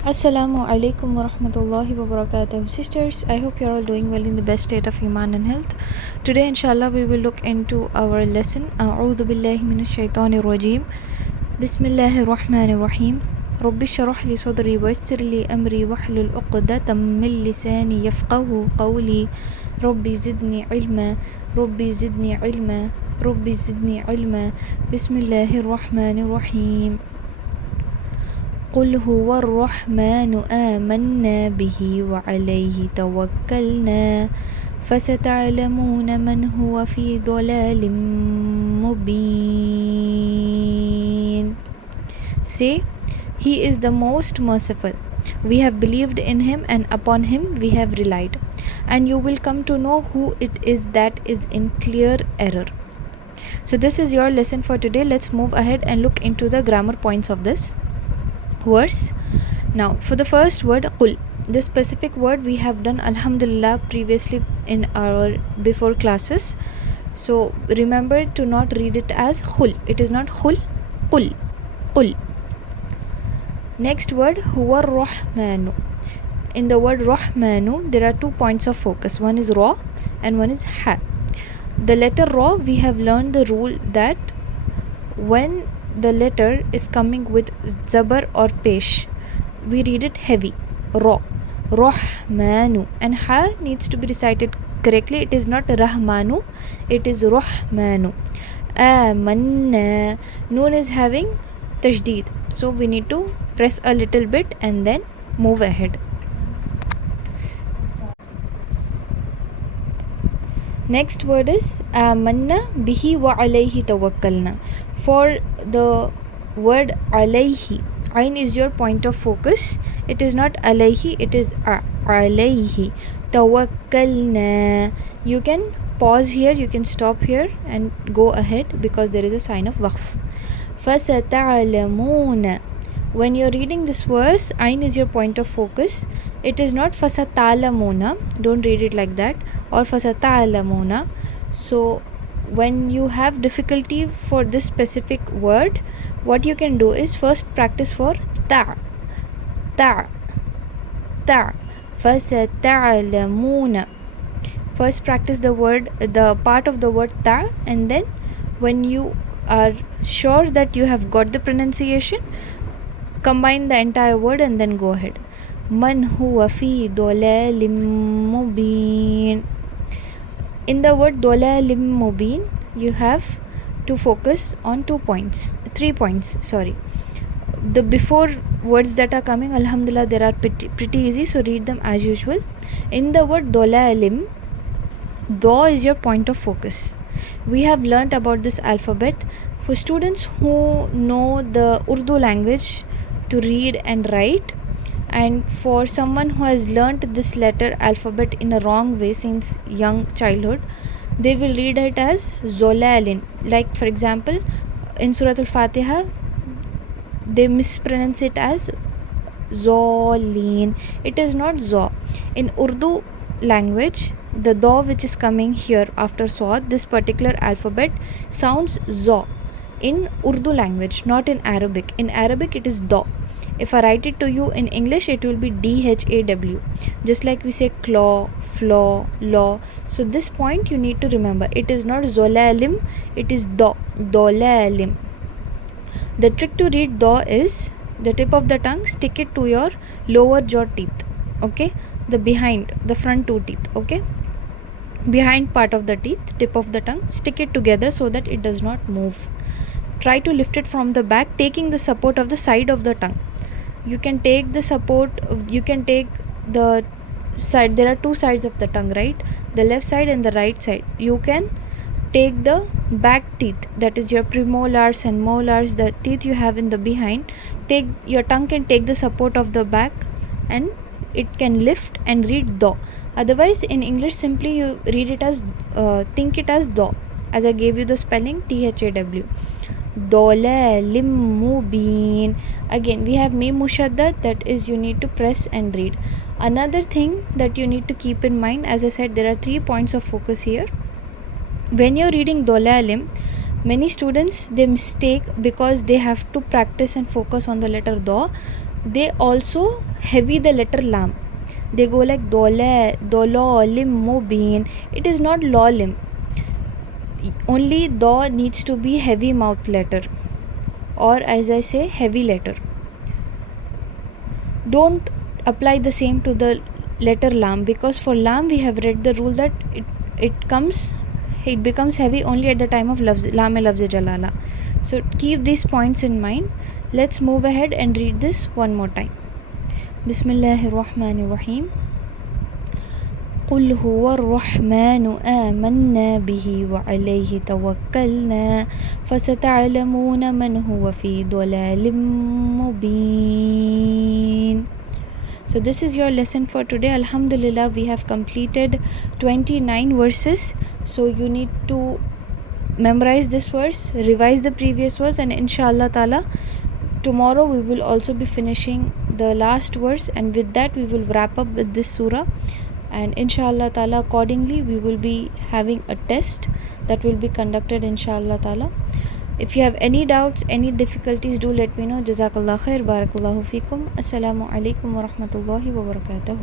Assalamualikum wa rahmatullahi wa barakatuh. Sisters, I hope you're all doing well in the best state of iman and health. Today, inshallah, we will look into our lesson. A'udhu billahi minash shaitanir rajim. Bismillahir rahmanir rahim. Rabbi shrah li sadri wa yassir li amri wahlul 'uqdatam min lisani yafqahu qawli. Rabbi zidni ilma. Rabbi zidni ilma. Rabbi zidni ilma. Bismillahir rahmanir rahim. قل هو الرحمن آمنا به وعليه توكلنا فستعلمون من هو في ضلال مبين. Say, He is the most merciful. We have believed in Him and upon Him we have relied. And you will come to know who it is that is in clear error. So this is your lesson for today. Let's move ahead and look into the grammar points of this verse. Now for the first word, qul. This specific word we have done alhamdulillah previously in our before classes, so remember to not read it as khul. It is not khul, qul, qul. Next word, huwa rahmanu. In the word rahmanu there are 2 points of focus. One is ra and one is ha. The letter ra, we have learned the rule that when the letter is coming with zabar or pesh, we read it heavy, ra, rahmanu, and ha needs to be recited correctly. It is not rahmanu, it is rahmanu. Amanna, noon is having tajdeed, so we need to press a little bit and then move ahead. Next word is amanna bihi wa alayhi tawakkalna. For the word alayhi, ayn is your point of focus. It is not alayhi, it is alayhi. Tawakkalna. You can pause here, you can stop here and go ahead because there is a sign of waqf. Fasata'lamuna. When you're reading this verse, ayn is your point of focus. It is not fasata'lamuna, don't read it like that, or fasata'lamuna. So when you have difficulty for this specific word, what you can do is first practice for ta, ta, ta. Fasata'lamuna. First practice the word, the part of the word ta, and then when you are sure that you have got the pronunciation, combine the entire word and then go ahead. Man huwa fi dalalim mubin. In the word dalalim mubin, you have to focus on 3 points. The before words that are coming, alhamdulillah, they are pretty easy, so read them as usual. In the word dalalim, do is your point of focus. We have learnt about this alphabet. For students who know the Urdu language to read and write, and for someone who has learnt this letter alphabet in a wrong way since young childhood, they will read it as zolalin. Like for example, in Surah Al-Fatiha, they mispronounce it as zolin. It is not zo. In Urdu language, the do which is coming here after swad, this particular alphabet sounds zo in Urdu language, not in Arabic. In Arabic it is do. If I write it to you in English, it will be DHAW, just like we say claw, flaw, law. So this point you need to remember. It is not zolalim, it is do, dolalim. The trick to read do is the tip of the tongue, stick it to your lower jaw teeth, okay, the front 2 teeth, okay, behind part of the teeth, tip of the tongue, stick it together so that it does not move. Try to lift it from the back, taking the support of the side of the tongue. You can take the support, you can take the side, there are 2 sides of the tongue, right, the left side and the right side. You can take the back teeth, that is your premolars and molars, the teeth you have in the behind. Take your tongue can take the support of the back and it can lift and read do. Otherwise in English simply you read it as think it as do, as I gave you the spelling THAW. Dalalim mubin. Again we have mim mushaddad, that is you need to press and read. Another thing that you need to keep in mind, as I said, there are 3 points of focus here. When you're reading dalalim, many students they mistake because they have to practice and focus on the letter do. they also heavy the letter lam. They go like dola, dolo, lim, mubin. It is not lolim. Only do needs to be heavy mouth letter, or as I say, heavy letter. Don't apply the same to the letter lam, because for lam we have read the rule that it becomes heavy only at the time of lam lafz jalala. So keep these points in mind. Let's move ahead and read this one more time. Bismillahir Rahmanir Rahim. قل هو الرحمن آمنا به وعليه توكلنا فستعلمون من هو في ضلال مبين. So this is your lesson for today. Alhamdulillah, we have completed 29 verses. So you need to memorize this verse, revise the previous verse, and inshallah ta'ala tomorrow we will also be finishing the last verse, and with that we will wrap up with this surah. And inshallah ta'ala accordingly we will be having a test that will be conducted inshallah ta'ala. If you have any doubts, any difficulties, do let me know. Jazakallah khair, barakallahu feekum. Assalamualikum wa rahmatullahi wa barakatuhu.